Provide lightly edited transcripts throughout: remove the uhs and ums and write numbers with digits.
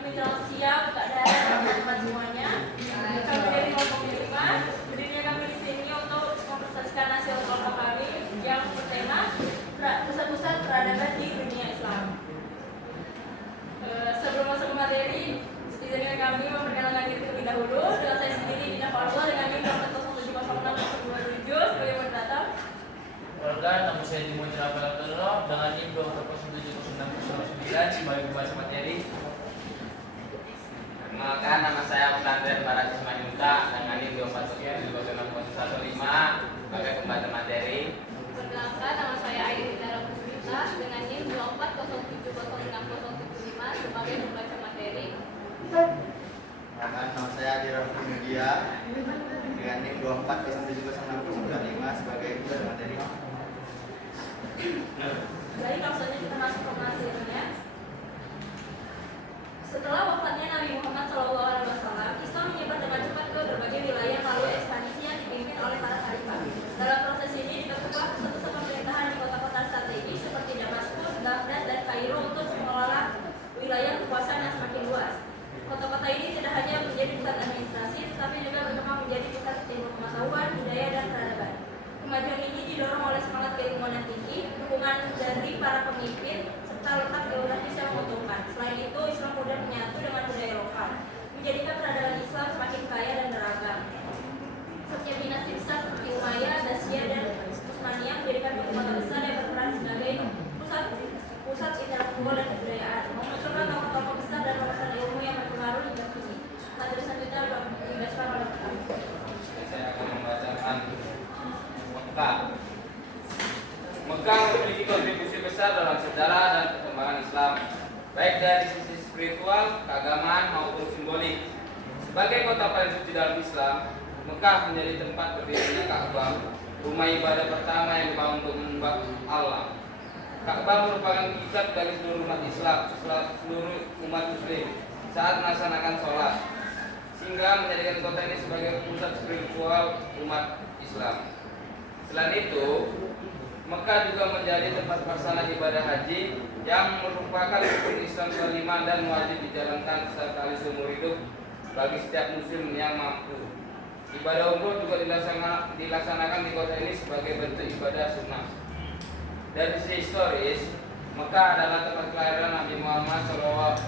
menjelang siang, keadaan dan teman semuanya. Kami dari kelompok 5 berdirinya kami di sini untuk mempresentasikan hasil kelompok kami yang bertema pusat-pusat peradaban di dunia Islam. Sebelum masuk ke materi, izinkan kami memperkenalkan diri terlebih dahulu. Dengan saya sendiri Dina Farwa dengan NIM 0706 sebagai moderator. Perkenalkan, nama saya Dimon Cerabalaterno dengan NIM 20070609 sebagai pembahasan materi. Perkenalkan, nama saya Mulandar Barat Ismailunta dengan NIM 2470615 sebagai pembahasan materi. Perkenalkan, nama saya Airi Dara Puspita dengan NIM 240706075 sebagai pembaca materi. Perkenalkan, nama saya Adira Media dengan NIM 240706095 sebagai pembaca materi. Baik, langsung saja kita masuk ke materinya. Setelah wafatnya Nabi Muhammad SAW, Islam menyebar dengan cepat ke berbagai wilayah melalui ekspansi yang dipimpin oleh para khalifah. Dalam proses ini dibentuklah pusat-pusat pemerintahan di kota-kota strategis seperti Damaskus, Baghdad, dan Kairo untuk mengelola wilayah kekuasaan yang semakin luas. Kota-kota ini tidak hanya menjadi pusat administrasi, tetapi juga berkembang menjadi pusat ilmu pengetahuan, budaya, dan peradaban. Kemajuan ini didorong oleh semangat keilmuan yang tinggi, dukungan dari para pemimpin, serta letak geografis yang menguntungkan. Selain itu, Islam kemudian menyatu dengan budaya lokal, menjadikan peradaban Islam semakin kaya dan beragam. Setiap dinasti besar seperti Umayyah, Abbasiyah, dan Utsmaniyah menjadikan kota besar yang berperan sebagai pusat intelektual dan kebudayaan, memunculkan tokoh-tokoh besar dan lulusan ilmu yang berpengaruh hingga kini. Materi selanjutnya dibacakan oleh kami. Saya akan membacakan Mekah. Mekah memiliki kontribusi besar dalam sejarah dan perkembangan Islam, baik dari sisi spiritual, keagamaan maupun simbolik. Sebagai kota paling suci dalam Islam, Mekah menjadi tempat berdirinya Ka'bah, rumah ibadah pertama yang dibangun untuk menyembah Allah. Ka'bah merupakan kiblat bagi seluruh umat Islam, seluruh umat Muslim saat melaksanakan sholat, sehingga menjadikan kota ini sebagai pusat spiritual umat Islam. Selain itu, Mekah juga menjadi tempat pelaksana ibadah haji yang merupakan rukun Islam kelima dan wajib dijalankan sekali seumur hidup bagi setiap muslim yang mampu. Ibadah umroh juga dilaksanakan di kota ini sebagai bentuk ibadah sunnah. Dari sisi historis, Mekah adalah tempat kelahiran Nabi Muhammad SAW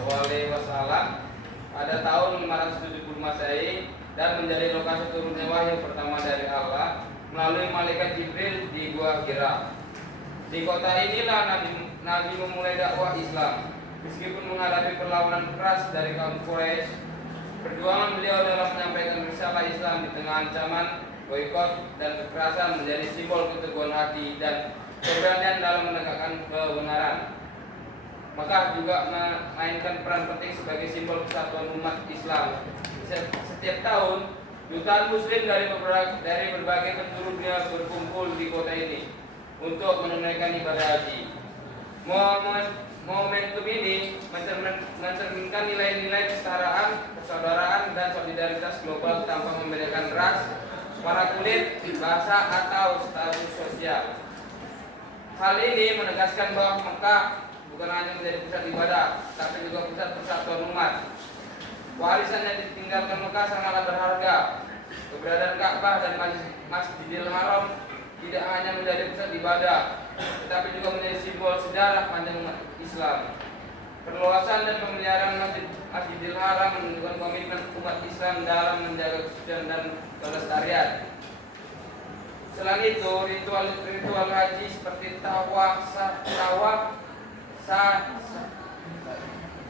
pada tahun 570 Masehi dan menjadi lokasi turunnya wahyu pertama dari Allah melalui malaikat Jibril di Gua Hira. Di kota inilah Nabi memulai dakwah Islam. Meskipun menghadapi perlawanan keras dari kaum Quraisy, perjuangan beliau dalam menyampaikan risalah Islam di tengah ancaman, boikot, dan kekerasan menjadi simbol keteguhan hati dan keberanian dalam menegakkan kebenaran. Mekah juga memainkan peran penting sebagai simbol kesatuan umat Islam. Setiap tahun, jutaan muslim dari berbagai penjuru dunia berkumpul di kota ini untuk menunaikan ibadah haji. Momentum ini mencerminkan nilai-nilai kesetaraan, persaudaraan, dan solidaritas global tanpa membedakan ras, warna kulit, bahasa, atau status sosial. Hal ini menegaskan bahwa Mekah bukan hanya menjadi pusat ibadah, tapi juga pusat persatuan umat. Warisan yang ditinggalkan Mekah sangatlah berharga. Keberadaan Ka'bah dan Masjidil Haram tidak hanya menjadi pusat ibadah, tetapi juga menjadi simbol sejarah panjang umat Islam. Perluasan dan pemeliharaan Masjidil Haram menunjukkan komitmen umat Islam dalam menjaga kesucian dan kelestarian. Selain itu, ritual haji seperti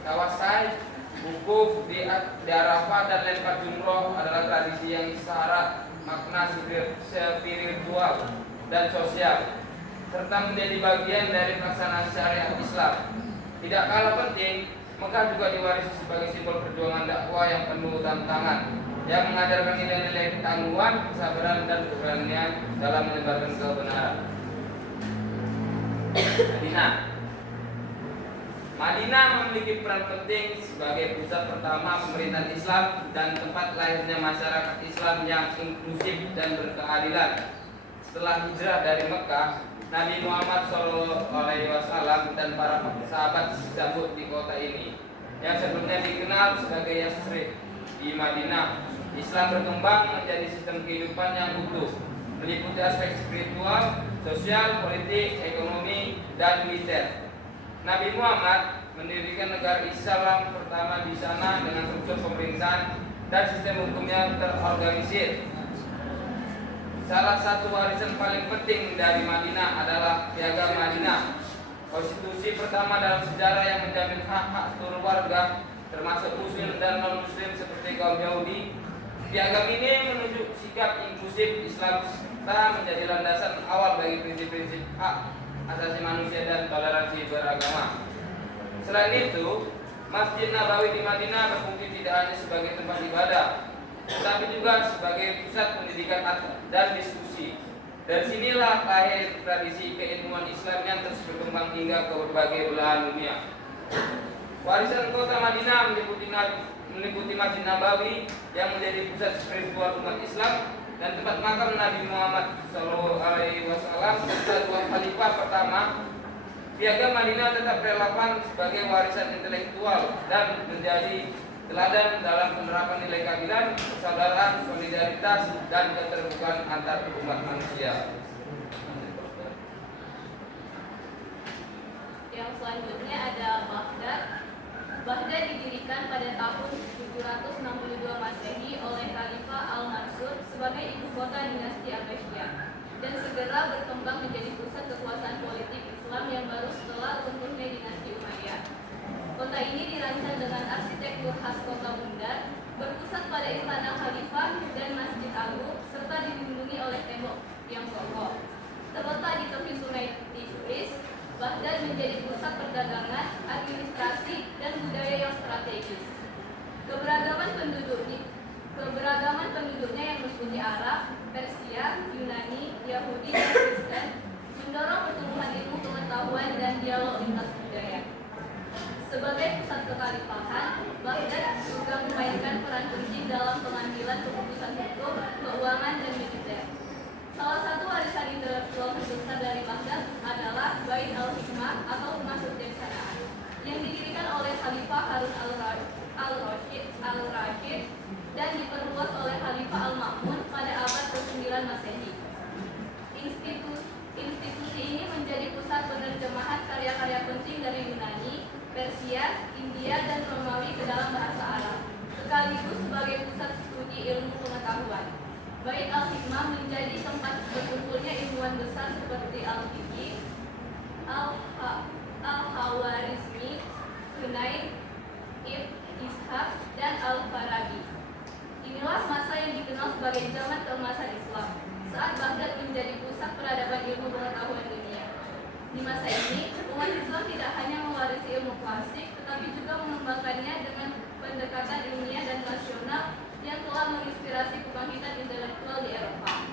tawasai, wukuf di Arafah, dan lempar jumroh adalah tradisi yang syarat makna spiritual dan sosial, serta menjadi bagian dari pelaksanaan syariat Islam. Tidak kalah penting, Mekah juga diwarisi sebagai simbol perjuangan dakwah yang penuh tantangan, yang mengajarkan nilai-nilai ketangguhan, kesabaran, dan keberanian dalam menyebarkan kebenaran. Madinah memiliki peran penting sebagai pusat pertama pemerintahan Islam dan tempat lahirnya masyarakat Islam yang inklusif dan berkeadilan. Setelah hijrah dari Mekah, Nabi Muhammad SAW dan para sahabat disambut di kota ini. yang sebelumnya dikenal sebagai Yasrib di Madinah. Islam berkembang menjadi sistem kehidupan yang utuh, meliputi aspek spiritual, sosial, politik, ekonomi, dan militer. Nabi Muhammad mendirikan negara Islam pertama di sana dengan struktur pemerintahan dan sistem hukumnya terorganisir. Salah satu warisan paling penting dari Madinah adalah Piagam Madinah, konstitusi pertama dalam sejarah yang menjamin hak-hak seluruh warga, termasuk muslim dan non-muslim seperti kaum Yahudi. Piagam ini menunjuk sikap inklusif Islam serta menjadi landasan awal bagi prinsip-prinsip hak asasi manusia dan toleransi beragama. Selain itu, Masjid Nabawi di Madinah berfungsi tidak hanya sebagai tempat ibadah, tetapi juga sebagai pusat pendidikan dan diskusi. Dari sinilah lahir tradisi keilmuan Islam yang terus berkembang hingga ke berbagai belahan dunia. Warisan kota Madinah meliputi Masjid Nabawi yang menjadi pusat spiritual umat Islam dan tempat makam Nabi Muhammad SAW serta dua khalifah pertama. Piagam Madinah tetap relevan sebagai warisan intelektual dan menjadi teladan dalam penerapan nilai keadilan, persaudaraan, solidaritas, dan keterbukaan antar umat manusia. Yang selanjutnya ada Baghdad. Baghdad didirikan pada tahun 762 Masehi oleh Khalifah Al-Mansur sebagai ibu kota dinasti Abbasiyah dan segera berkembang menjadi pusat kekuasaan politik Islam yang baru setelah runtuhnya dinasti Umayyah. Kota ini dirancang dengan arsitektur khas kota bundar, berpusat pada istana khalifah dan masjid agung, serta dilindungi oleh tembok yang kokoh. Terletak di tepi sungai Tigris, Baghdad menjadi pusat perdagangan, administrasi, dan budaya yang strategis. Keberagaman penduduknya yang meliputi Arab, Persia, Yunani, Yahudi, dan Kristen mendorong pertumbuhan ilmu pengetahuan dan dialog lintas budaya. Sebagai pusat kekhalifahan, Baghdad juga memainkan peran penting dalam pengambilan keputusan hukum, keuangan, dan militer. Salah satu warisan intelektual terbesar dari Baghdad adalah Bait al-Hikmah atau Rumah Kebijaksanaan yang didirikan oleh Khalifah Harun al-Rashid dan diperluas oleh Khalifah Al-Ma'mun pada abad ke-9 Masehi. Institusi ini menjadi pusat penerjemahan karya-karya penting dari Yunani, Persia, India, dan Romawi ke dalam bahasa Arab, sekaligus sebagai pusat studi ilmu pengetahuan. Bait al-Hikmah menjadi tempat berkumpulnya ilmuwan besar seperti Al-Fiqi, Al-Hawarizmi, Hunayn, Ibn Ishaq, dan Al-Farabi. Inilah masa yang dikenal sebagai zaman keemasan Islam, saat Baghdad menjadi pusat peradaban ilmu pengetahuan dunia. Di masa ini, umat Islam tidak hanya mewarisi ilmu klasik, tetapi juga mengembangkannya dengan pendekatan ilmiah dan rasional yang telah menginspirasi kebangkitan intelektual di Eropa.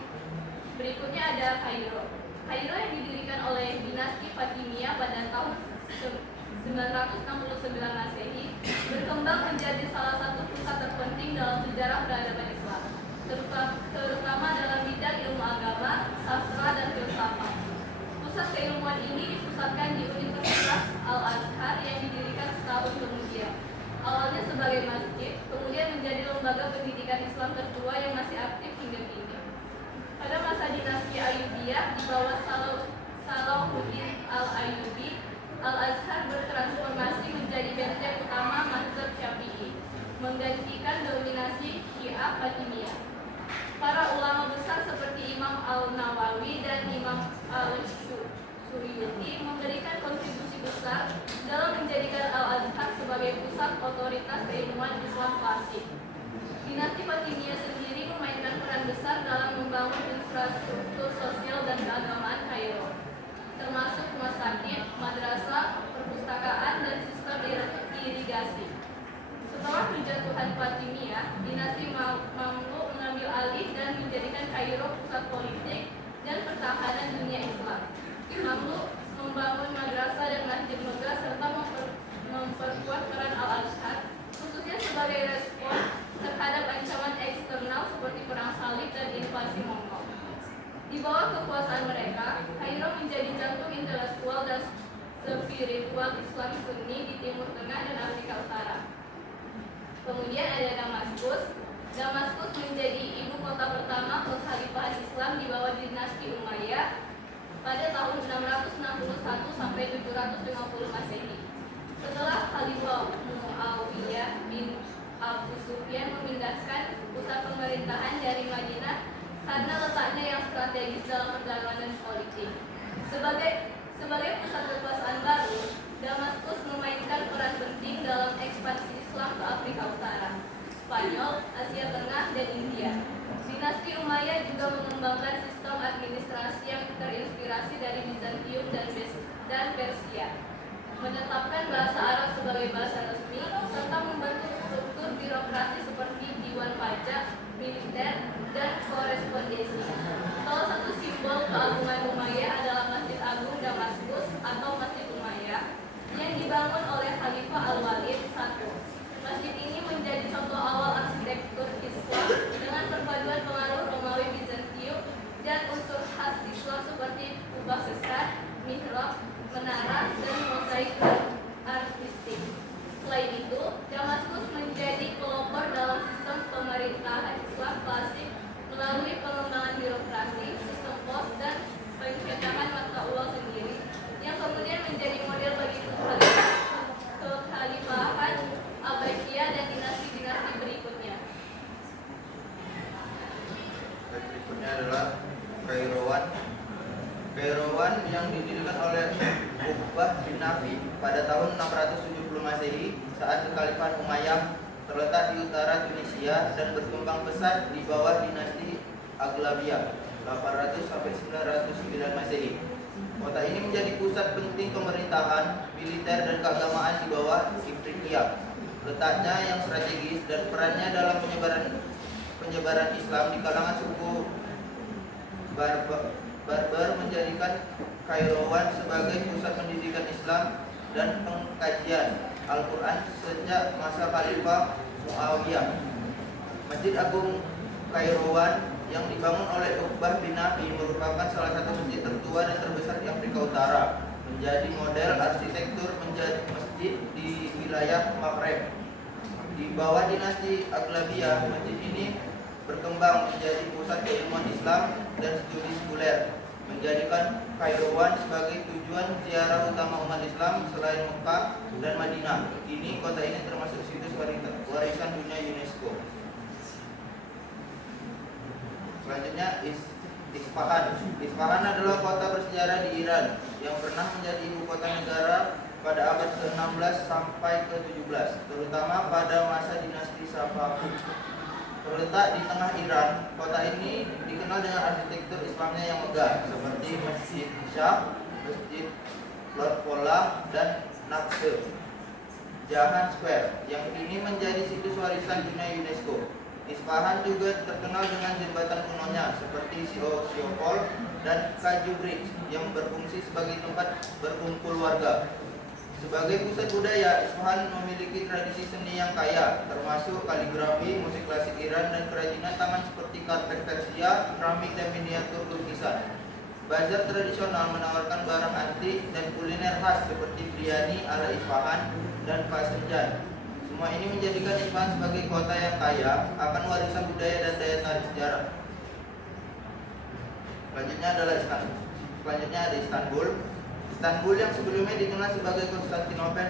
Berikutnya ada Kairo. Kairo yang didirikan oleh dinasti Fatimiyah pada tahun 969 Masehi berkembang menjadi salah satu pusat terpenting dalam sejarah peradaban Islam, terutama dalam bidang ilmu agama, sastra, dan filsafat. Pusat keilmuan ini dipusatkan di Universitas Al-Azhar yang didirikan setahun kemudian. Awalnya sebagai masjid, kemudian menjadi lembaga pendidikan Islam tertua yang masih aktif hingga kini. Pada masa dinasti Ayyubiyah di bawah Salahuddin Al-Ayyubi, Al-Azhar bertransformasi menjadi benteng utama mazhab Syafi'i, menggantikan dominasi Syiah Fatimiyah. Para ulama besar seperti Imam Al-Nawawi dan Imam Al-Suyuti memberikan kontribusi besar dalam menjadikan Al-Azhar sebagai pusat otoritas keilmuan Islam klasik. Dinasti Fatimiyah sendiri memainkan peran besar dalam membangun infrastruktur sosial dan keagamaan Kairo, termasuk rumah sakit, madrasah, perpustakaan, dan sistem irigasi. Setelah penjatuhan Fatimiyah, dinasti Mamluk mengambil alih dan menjadikan Kairo pusat politik dan pertahanan dunia Islam. Mamluk membangun madrasah dan masjid megah serta memperkuat peran Al-Azhar, khususnya sebagai respon terhadap ancaman eksternal seperti perang salib dan invasi Mongol. Di bawah kekuasaan mereka, Kairo menjadi jantung intelektual dan spiritual Islam Sunni di Timur Tengah dan Afrika Utara. Kemudian ada Damaskus. Damaskus menjadi ibu kota pertama kekhalifahan Islam di bawah dinasti Umayyah pada tahun 661 sampai 750 Masehi. Setelah Khalifah Muawiyah bin Abu Sufyan memindahkan pusat pemerintahan dari Madinah karena letaknya yang strategis dalam perjalanan politik. Sebagai pusat kekuasaan baru, Damaskus memainkan peran penting dalam ekspansi Islam ke Afrika Utara, Spanyol, Asia Tengah, dan India. Dinasti Umayyah juga mengembangkan sistem administrasi yang terinspirasi dari Bizantium dan Persia, menetapkan bahasa Arab sebagai bahasa resmi, serta membentuk struktur birokrasi seperti Diwan Pajak, militer, dan korespondensi. Salah satu simbol keagungan Umayyah adalah Masjid Agung Damaskus atau Masjid Umayyah yang dibangun oleh Khalifah Al-Walid I. Masjid ini menjadi contoh awal arsitektur Islam dengan perpaduan pengaruh Romawi Bizantium dan unsur khas Islam seperti kubah besar, mihrab, menara, dan mosaik artistik. Selain itu, Damaskus menjadi pelopor dalam sistem pemerintahan Islam klasik melalui pengembangan birokrasi, sistem pos, dan pencetakan mata uang sendiri, yang kemudian menjadi model bagi kekhalifahan Abbasiyah dan dinasti-dinasti berikutnya. Berikutnya adalah Kairouan. Kairouan yang didirikan oleh Uqbah bin Nafi pada tahun 670 Masehi saat kekhalifahan Umayyah terletak di utara Tunisia dan berkembang pesat di bawah dinasti Aghlabiyah 800 sampai 909 Masehi. Kota ini menjadi pusat penting pemerintahan, militer, dan keagamaan di bawah Ifriqiya. Letaknya yang strategis dan perannya dalam penyebaran Islam di kalangan suku Barbar menjadikan Kairouan sebagai pusat pendidikan Islam dan pengkajian Al-Quran sejak masa Khalifah Muawiyah. Masjid Agung Kairouan yang dibangun oleh Uqbah bin Nafi merupakan salah satu masjid tertua dan terbesar di Afrika Utara, menjadi model arsitektur menjadi masjid di wilayah Maghreb. Di bawah dinasti Aghlabiyah, masjid ini berkembang menjadi pusat keilmuan Islam dan studi sekuler, menjadikan Kairouan sebagai tujuan ziarah utama umat Islam selain Mekah dan Madinah. Kini kota ini termasuk situs warisan dunia UNESCO. Selanjutnya Isfahan. Isfahan adalah kota bersejarah di Iran yang pernah menjadi ibu kota negara pada abad ke-16 sampai ke-17, terutama pada masa dinasti Safavid. Terletak di tengah Iran, kota ini dikenal dengan arsitektur Islamnya yang megah seperti Masjid Shah, Masjid Lord Pola, dan Naqshband Jahan Square yang kini menjadi situs warisan dunia UNESCO. Isfahan juga terkenal dengan jembatan kunonya seperti Siopol dan Kaju Bridge yang berfungsi sebagai tempat berkumpul warga. Sebagai pusat budaya, Isfahan memiliki tradisi seni yang kaya, termasuk kaligrafi, musik klasik Iran, dan kerajinan tangan seperti karpet Persia, keramik, dan miniatur lukisan. Bazar tradisional menawarkan barang antik dan kuliner khas seperti biryani ala Isfahan dan pasenjan. Semua ini menjadikan Isfahan sebagai kota yang kaya akan warisan budaya dan daya tarik sejarah. Selanjutnya ada Istanbul. Istanbul yang sebelumnya dikenal sebagai Konstantinopel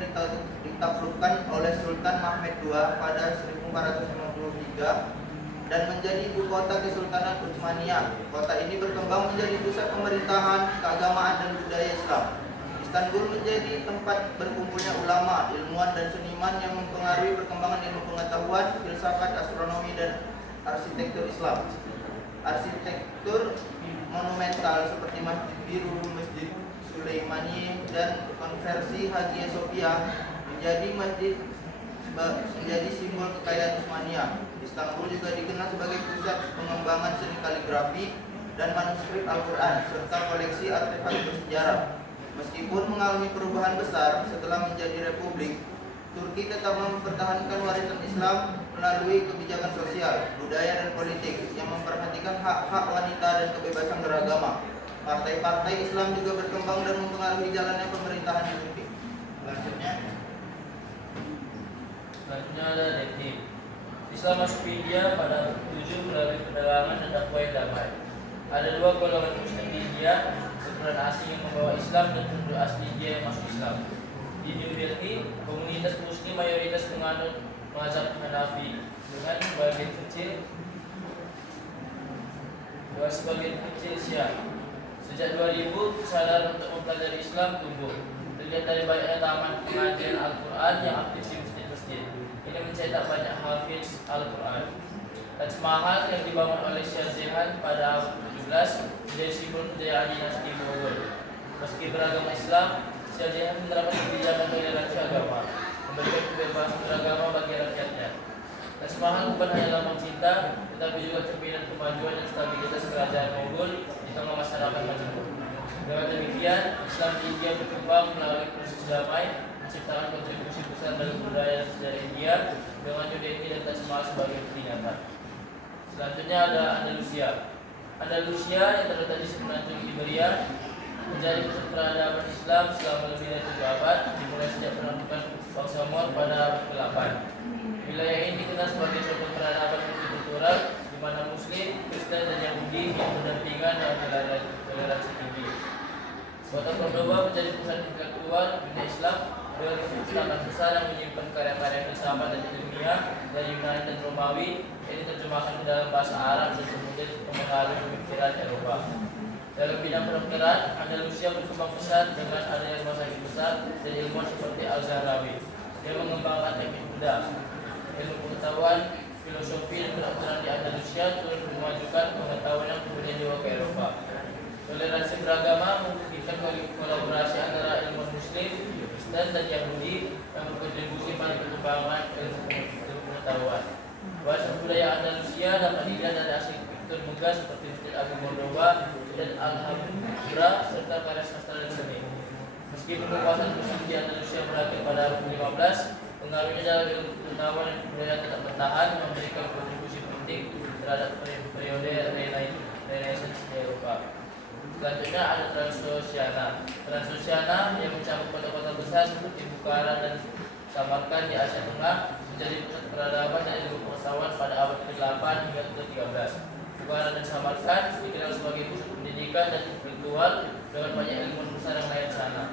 ditaklukkan oleh Sultan Mehmed II pada 1453 dan menjadi ibu kota Kesultanan Utsmaniyah. Kota ini berkembang menjadi pusat pemerintahan, keagamaan, dan budaya Islam. Istanbul menjadi tempat berkumpulnya ulama, ilmuwan, dan seniman yang mempengaruhi perkembangan ilmu pengetahuan, filsafat, astronomi, dan arsitektur Islam. Arsitektur monumental seperti Masjid Biru, Masjid Sulaimani, dan konversi Hagia Sophia menjadi simbol kekayaan Utsmaniyah. Istanbul juga dikenal sebagai pusat pengembangan seni kaligrafi dan manuskrip Al-Quran serta koleksi artefak bersejarah. Meskipun mengalami perubahan besar setelah menjadi republik, Turki tetap mempertahankan warisan Islam melalui kebijakan sosial, budaya, dan politik yang memperhatikan hak-hak wanita dan kebebasan beragama. Partai-partai Islam juga berkembang dan mempengaruhi jalannya pemerintahan di Turki. Selanjutnya ada detik. Islam masuk ke India pada abad ke-7 melalui perdagangan dan dakwah yang damai. Ada dua golongan Muslim di India, sebagian asing yang membawa Islam dan penduduk asli India yang masuk Islam. Di New Delhi, komunitas Muslim mayoritas menganut mazhab Hanafi dengan sebagian kecil Syiah. Sejak 2000, kesadaran untuk mempelajari Islam tumbuh. Terlihat dari banyaknya taman pengajian Al-Quran yang aktif di masjid-masjid. Ini mencetak banyak hafiz Al-Quran. Taj Mahal yang dibangun oleh Shah Jahan pada abad ke-17 menjadi simbol kejayaan dinasti Mughal. Meski beragama Islam, Shah Jahan menerapkan kebijakan toleransi agama, memberikan kebebasan beragama bagi rakyatnya. Taj Mahal bukan hanya lambang cinta, tetapi juga cerminan kemajuan dan stabilitas kerajaan Mughal di tengah masyarakat majemuk. Dengan demikian, Islam di India berkembang melalui proses damai, menciptakan kontribusi besar dalam budaya dan sejarah India dengan New Delhi dan Taj Mahal sebagai peringatan. Selanjutnya ada Andalusia. Andalusia yang terletak di semenanjung Iberia menjadi pusat peradaban Islam selama lebih dari 7 abad, dimulai sejak penaklukan bangsa Moor pada abad ke-8. Wilayah ini dikenal sebagai suatu peradaban multikultural di mana Muslim, Kristen, dan Yahudi yang berdampingan dalam toleransi tinggi. Kota Cordoba menjadi pusat intelektual dunia Islam dengan perpustakaan besar yang menyimpan karya-karya filsafat dan ilmiah dari Yunani dan Romawi yang diterjemahkan ke dalam bahasa Arab dan kemudian mempengaruhi pemikiran Eropa. Dalam bidang kedokteran, Andalusia berkembang pesat dengan adanya rumah sakit besar dan ilmuwan seperti Al-Zahrawi yang mengembangkan teknik bedah. Ilmu pengetahuan, filosofi, dan kedokteran di Andalusia turut memajukan pengetahuan yang kemudian dibawa ke Eropa. Toleransi beragama memungkinkan kolaborasi antara ilmuwan Muslim, Kristen, dan Yahudi yang berkontribusi pada perkembangan ilmu pengetahuan. Bahasa budaya Andalusia dapat dilihat dari asli Victor Megah seperti Masjid Agung Cordoba dan Alhambra serta karya sastra dan seni. Meskipun kekuasaan Muslim di Andalusia berakhir pada abad ke-15, pengaruhnya dalam ilmu pengetahuan dan budaya tetap bertahan, memberikan kontribusi penting terhadap periode Renaissance di Eropa. Selanjutnya ada Transoxiana. Transoxiana yang mencakup kota-kota besar seperti Bukhara dan Samarkand di Asia Tengah menjadi pusat peradaban dan ilmu pengetahuan pada abad ke-8 hingga ke-13. Bukhara dan Samarkand dikenal sebagai pusat pendidikan dan intelektual dengan banyak ilmuwan besar yang lain sana.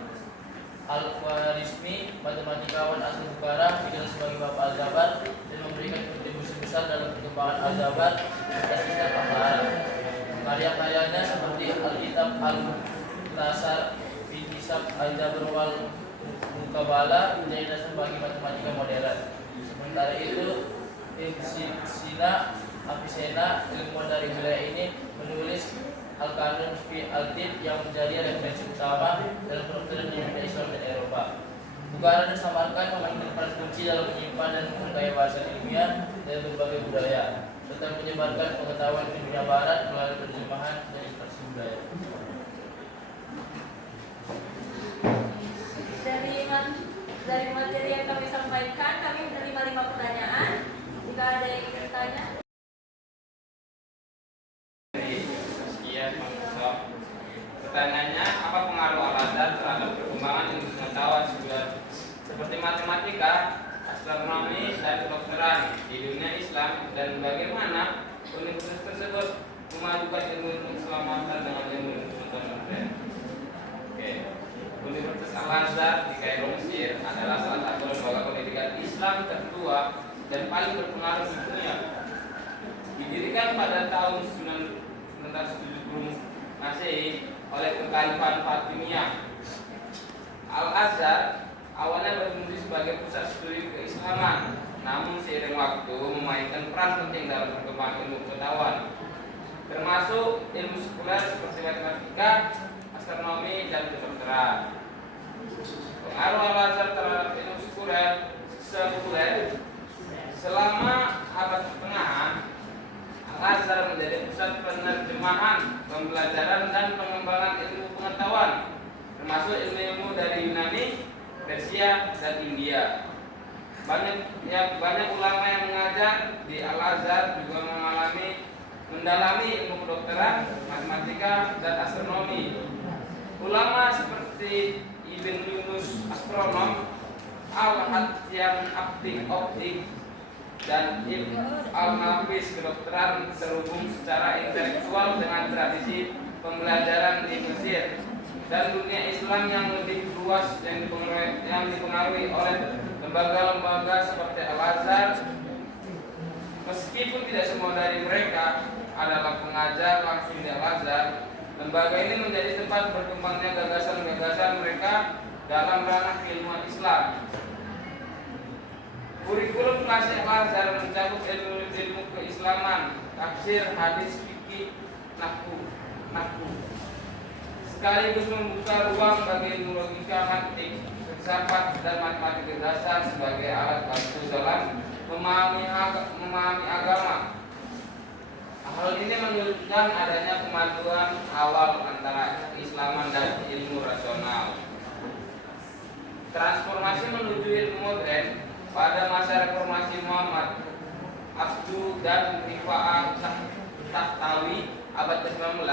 Al-Khwarizmi, matematikawan asli Bukhara, dikenal sebagai Bapak Al-Jabar dan memberikan kontribusi besar dalam perkembangan Al-Jabar serta sistem Al-Arab. Karya-karyanya seperti Al-Kitab Al-Mukhtasar fi Hisab Al-Jabr wal Muqabalah menjadi dasar bagi matematika modern. Sementara itu, Ibn Sina Avicenna, ilmuwan dari wilayah ini, menulis Al-Qanun fi Al-Tib yang menjadi referensi utama dalam kedokteran di dunia Islam dan Eropa. Bukhara dan Samarkand memainkan peran kunci dalam menyimpan dan mengkaji bahasa ilmiah dari berbagai budaya, serta menyebarkan pengetahuan di dunia barat melalui terjemahan dan interaksi budaya. Dari materi yang kami sampaikan, kami menerima 5 pertanyaan. Jika ada yang ingin bertanya. Sekian, pertanyaannya, apa pengaruh Al-Azhar terhadap perkembangan ilmu pengetahuan seperti matematika, astronomi, dan kedokteran di dunia Islam, dan bagaimana universitas tersebut memajukan ilmu keselamatan dengan ilmu pengetahuan modern? Oke. Universitas Al-Azhar di Kairo, Mesir adalah salah satu lembaga pendidikan Islam tertua dan paling berpengaruh di dunia. Didirikan pada tahun 970 Masehi oleh Kekhalifahan Fatimiyah. Al-Azhar awalnya berfungsi sebagai pusat studi keislaman, namun seiring waktu memainkan peran penting dalam perkembangan ilmu pengetahuan, termasuk ilmu sekuler seperti matematika, astronomi, dan kedokteran. Pengaruh Al-Azhar terhadap ilmu sekuler selama abad pertengahan, Al-Azhar menjadi pusat penerjemahan, pembelajaran, dan pengembangan ilmu pengetahuan, termasuk ilmu-ilmu dari Yunani, Persia, dan India. Banyak ulama yang mengajar di Al-Azhar juga mengalami mendalami ilmu kedokteran, matematika, dan astronomi. Ulama seperti Ibn Yunus astronom, Al-Hadyan optik, dan Ibn Al-Nafis kedokteran terhubung secara intelektual dengan tradisi pembelajaran di Mesir dan dunia Islam yang lebih luas yang dipengaruhi oleh lembaga-lembaga seperti Al-Azhar. Meskipun tidak semua dari mereka adalah pengajar langsung di Al-Azhar, lembaga ini menjadi tempat berkembangnya gagasan-gagasan mereka dalam ranah keilmuan Islam. Kurikulum kelas Al-Azhar mencakup ilmu keislaman, tafsir, hadis, fikih, nahwu, sekaligus membuka ruang bagi ilmu logika, matematik, filsafat, dan matematika dasar sebagai alat bantu dalam memahami agama. Hal ini menunjukkan adanya kemajuan awal antara keislaman dan ilmu rasional. Transformasi menuju ilmu modern pada masa reformasi Muhammad Abdu dan Rifa'ah Tahtawi abad ke-19,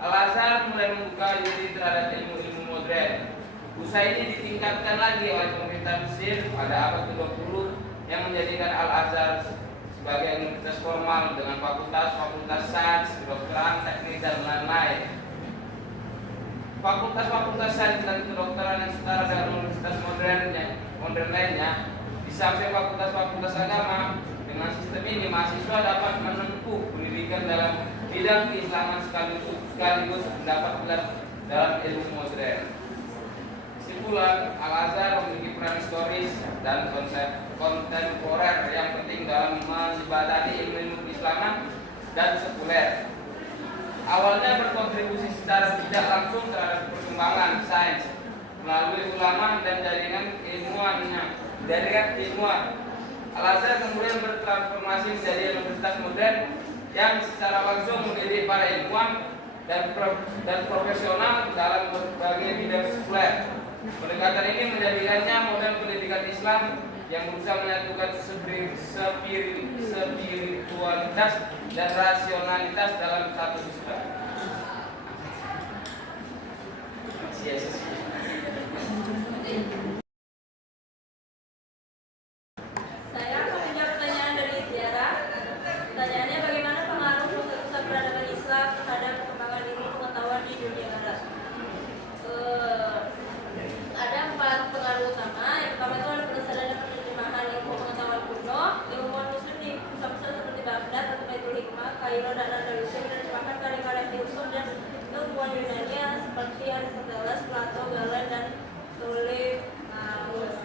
Al-Azhar mulai membuka diri terhadap ilmu-ilmu modern. Usaha ini ditingkatkan lagi oleh pemerintah Mesir pada abad ke-20 yang menjadikan Al-Azhar sebagai universitas formal dengan fakultas sains, kedokteran, teknik, dan lain-lain. Fakultas sains dan kedokteran yang setara dengan universitas modern lainnya, di samping fakultas agama. Dengan sistem ini, mahasiswa dapat menempuh pendidikan dalam bidang keislaman sekaligus mendapat gelar dalam ilmu modern. Kesimpulan, Al-Azhar memiliki peran historis dan kontemporer yang penting dalam menjembatani ilmu keislaman dan sekuler. Awalnya berkontribusi secara tidak langsung terhadap perkembangan sains melalui ulama dan jaringan ilmuwan. Al-Azhar kemudian bertransformasi menjadi universitas modern yang secara langsung mendidik para ilmuwan dan profesional dalam berbagai bidang sekuler. Pendekatan ini menjadikannya model pendidikan Islam yang berusaha menyatukan spiritualitas dan rasionalitas dalam satu sistem. Saya akan menjawab pertanyaan dari Tiara. Pertanyaannya, bagaimana pengaruh pusat-pusat peradaban Islam terhadap perkembangan ilmu pengetahuan di dunia barat? Ada 4 pengaruh utama. Yang pertama itu adalah penelusuran dan penerjemahan ilmu pengetahuan kuno. Ilmuwan Muslim di pusat-pusat seperti Baghdad atau Baitul Hikmah, Kairo, dan Andalusia menerjemahkan karya-karya filsuf dan ilmuwan Yunani seperti Aristoteles, Plato, Galen, dan Ptolemeus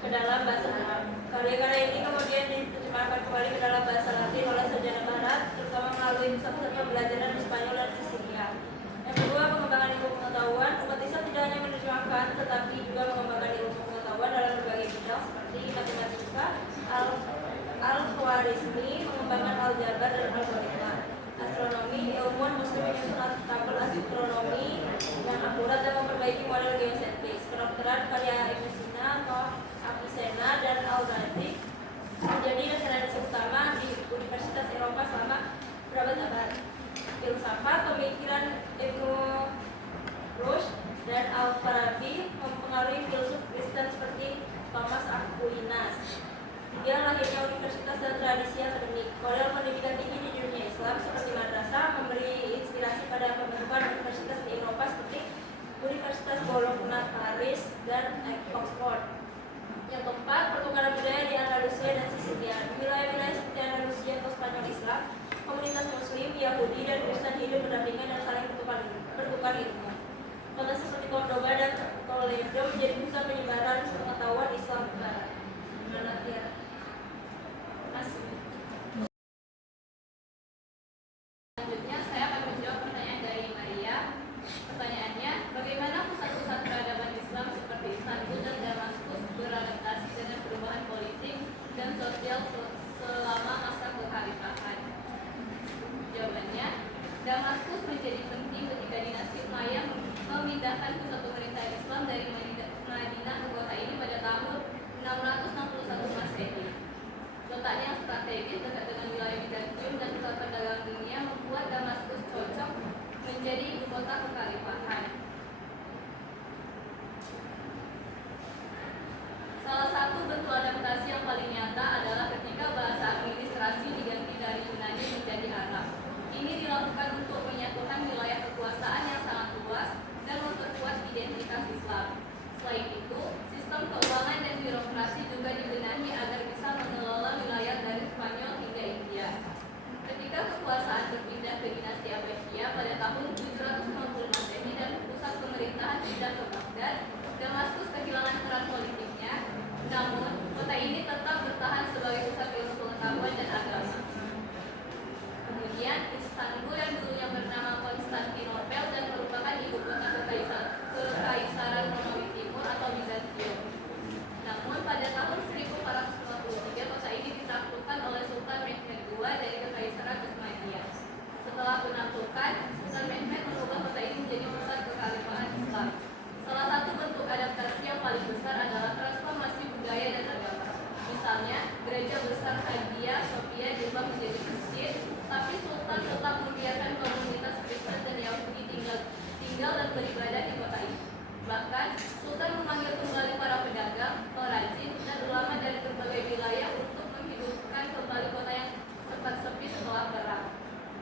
ke dalam bahasa Arab. Karya-karya ini kemudian diterjemahkan kembali ke dalam bahasa Latin oleh sarjana Barat, terutama melalui pusat-pusat pembelajaran di Spanyol dan Sisilia. Yang kedua, pengembangan ilmu pengetahuan. Umat Islam tidak hanya menerjemahkan, tetapi juga mengembangkan ilmu pengetahuan dalam berbagai bidang seperti matematika, al-Khwarizmi, mengembangkan aljabar dan algoritma. Astronomi, ilmuwan Muslim menyusun tabel astronomi yang akurat dan memperbaiki model geosentris. Kedokteran, karya Ibn Sina atau Avicenna dan Al-Razi menjadi referensi utama di Universitas Eropa selama berabad-abad. Filsafat, pemikiran Ibnu Rushd dan Al-Farabi mempengaruhi filsuf Kristen seperti Thomas Aquinas. 3. Lahirnya universitas dan tradisi akademik. Model pendidikan tinggi di dunia Islam seperti madrasah memberi inspirasi pada pembentukan universitas di Eropa seperti Universitas Bologna, Paris, dan Oxford. Yang keempat, pertukaran budaya di Andalusia dan Sisilia. Di wilayah-wilayah seperti Andalusia atau Spanyol Islam, komunitas Muslim, Yahudi, dan Kristen hidup berdampingan dan saling bertukar ilmu. Kota seperti Cordoba dan Toledo menjadi pusat penyebaran pengetahuan Islam Barat. Selanjutnya saya akan menjawab pertanyaan dari Maria. Pertanyaannya, bagaimana pusat-pusat peradaban Islam seperti Istanbul dan Damaskus beradaptasi dengan perubahan politik dan sosial selama masa kekhalifahan? Jawabannya, Damaskus menjadi penting ketika dinasti Umayyah memindahkan pusat pemerintahan Islam dari Madinah ke kota ini pada tahun 661 Masehi. Letaknya yang strategis dekat dengan wilayah Bizantium dan pusat perdagangan dunia menjadi ibu kota kekhalifahan. Salah satu bentuk adaptasi yang paling nyata adalah ketika bahasa administrasi diganti dari Yunani menjadi Arab. Ini dilakukan untuk menyatukan wilayah kekuasaan yang sangat luas dan memperkuat identitas Islam. Selain itu, sistem keuangan dan birokrasi juga dibenahi agar bisa mengelola wilayah dari Spanyol hingga India. Ketika kekuasaan berpindah ke dinasti Abbasiyah pada tahun 750 Masehi dan pusat pemerintahan pindah ke Baghdad, Damaskus kehilangan peran politiknya. Namun, kota ini tetap bertahan sebagai pusat ilmu pengetahuan dan agama. Kemudian, Istanbul yang dulunya bernama Konstantinopel dan merupakan ibu kota Kekaisaran Romawi Timur atau Bizantium. Namun, pada tahun 1453, kota ini ditaklukkan oleh Sultan Mehmed II dari Kekaisaran Utsmaniyah. Setelah penaklukan, Sultan Mehmed mengubah kota ini menjadi pusat kekhalifahan Islam. Salah satu bentuk adaptasi yang paling besar adalah transformasi budaya dan agama. Misalnya, gereja besar Hagia Sophia diubah menjadi masjid, tapi Sultan tetap membiarkan komunitas Kristen dan Yahudi tinggal dan beribadah di kota ini. Bahkan, Sultan memanggil kembali para pedagang, pengrajin, dan ulama dari berbagai wilayah untuk menghidupkan kembali kota yang sempat sepi setelah perang.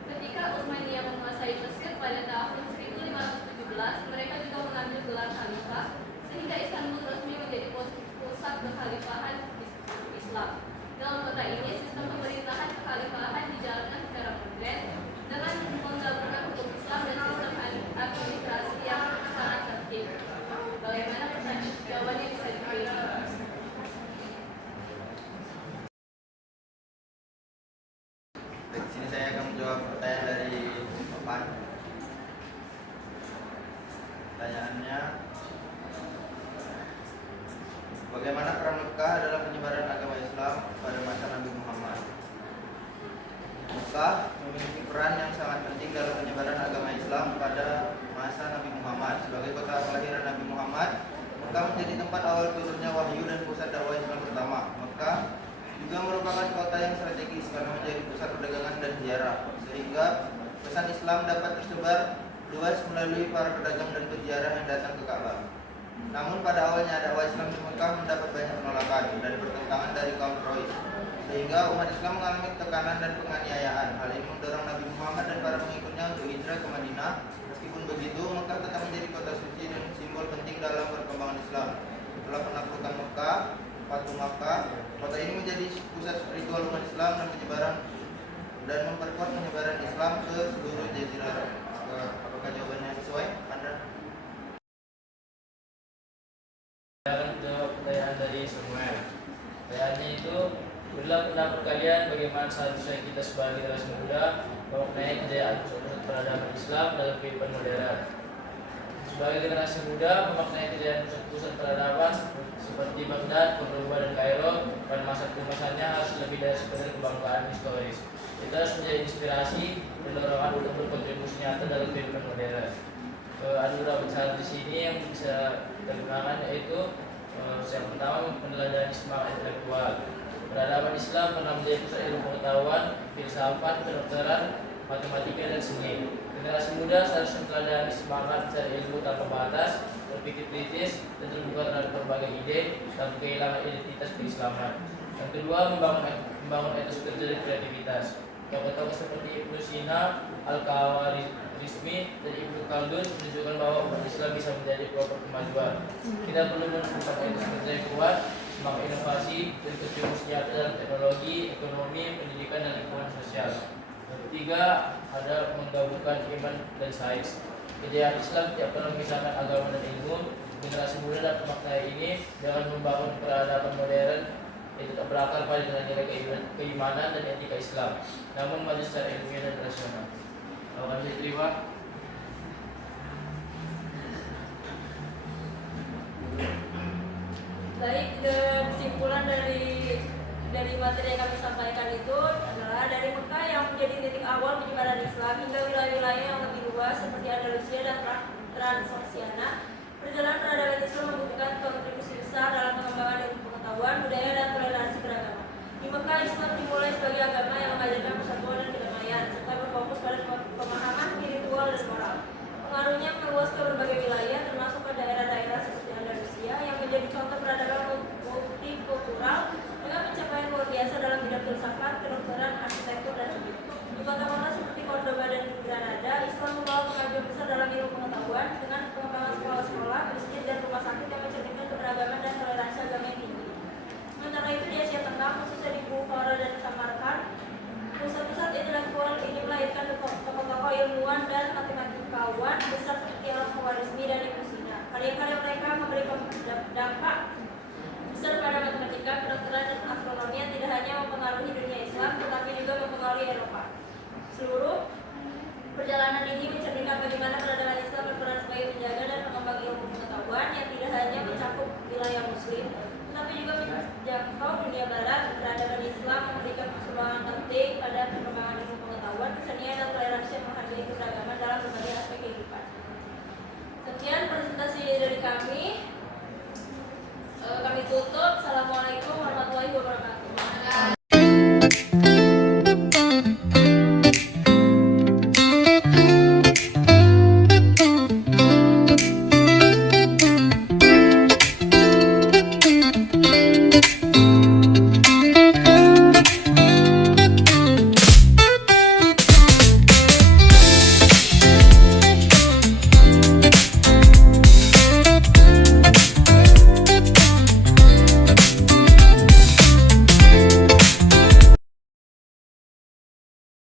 Ketika Utsmaniyah menguasai Mesir pada tahun 1517, mereka juga mengambil gelar khalifah, sehingga Istanbul resmi menjadi pusat kekhalifahan Islam. Dalam kota ini, sistem pemerintahan kekhalifahan dijalankan secara modern dengan menggabungkan hukum Islam dan sistem administrasi yang sangat tertib. Bagaimana jawabannya bisa dipilih? Di sini saya akan menjawab pertanyaan dari papan. Pertanyaannya, bagaimana peran Mekah dalam penyebaran agama Islam pada masa Nabi Muhammad? Mekah memiliki peran yang sangat penting dalam penyebaran agama Islam pada masa Nabi Muhammad. Sebagai kota kelahiran Nabi Muhammad, Mekah menjadi tempat awal turunnya wahyu dan pusat dakwah Islam pertama. Mekah juga merupakan kota yang strategis karena menjadi pusat perdagangan dan ziarah, sehingga pesan Islam dapat tersebar luas melalui para pedagang dan peziarah yang datang ke Ka'bah. Namun pada awalnya dakwah Islam di Mekah mendapat banyak penolakan dan pertentangan dari kaum Quraisy, sehingga umat Islam mengalami tekanan dan penganiayaan. Hal ini mendorong Nabi Muhammad dan para pengikutnya untuk hijrah ke Madinah. Meskipun begitu, Mekah tetap menjadi kota suci dan simbol penting dalam perkembangan Islam. Setelah penaklukan Mekah, Fatu Makkah, kota ini menjadi pusat spiritual umat Islam dan memperkuat penyebaran Islam ke seluruh jazirah Arab. Apakah jawabannya sesuai, Anda? Saya akan menjawab pertanyaan dari Samuel. Pertanyaannya itu, berilah pendapat kalian bagaimana seharusnya kita sebagai generasi muda memaknai kejayaan pusat peradaban Islam dalam kehidupan modern. Sebagai generasi muda memaknai kejayaan pusat peradaban seperti Baghdad, Cordoba, dan Kairo pada masa keemasannya harus lebih dari sekedar kebanggaan historis. Kita harus menjadi inspirasi dan dorongan untuk berkontribusi nyata dalam kehidupan modern. Ada beberapa cara di sini yang bisa kita gunakan, yaitu yang pertama, peneladanan semangat intelektual. Peradaban Islam pernah menjadi pusat ilmu pengetahuan, filsafat, kedokteran, matematika, dan seni. Generasi muda seharusnya meneladani semangat mencari ilmu tanpa batas, berpikir kritis, dan terbuka terhadap berbagai ide tanpa kehilangan identitas keislaman. Yang kedua, membangun etos kerja dan kreativitas. Tokoh-tokoh seperti Ibnu Sina, Al-Khawarizmi, dan Ibnu Khaldun menunjukkan bahwa umat Islam bisa menjadi pelopor kemajuan. Kita perlu menumbuhkan etos kerja yang kuat, semangat inovasi, dan kontribusi nyata dalam teknologi, ekonomi, pendidikan, dan lingkungan sosial. Yang ketiga, ada menggabungkan iman dan sains. Kejayaan Islam tidak pernah memisahkan agama dan ilmu. Generasi muda dapat memaknai ini dengan membangun peradaban modern yang tetap berakar pada nilai-nilai keimanan dan etika Islam, namun maju secara ilmiah dan rasional. Akan diterima. Baik, kesimpulan dari materi yang kami sampaikan itu adalah dari Mekah yang menjadi titik awal penyebaran Islam hingga wilayah-wilayah yang lebih luas seperti Andalusia dan Transoxiana, perjalanan peradaban Islam membutuhkan kontribusi besar dalam pengembangan ilmu pengetahuan, budaya, dan toleransi beragama. Di Mekah, Islam dimulai sebagai agama yang mengajarkan persatuan dan kedamaian, serta berfokus pada pemahaman spiritual dan moral. Seluruh perjalanan ini mencerminkan bagaimana peradaban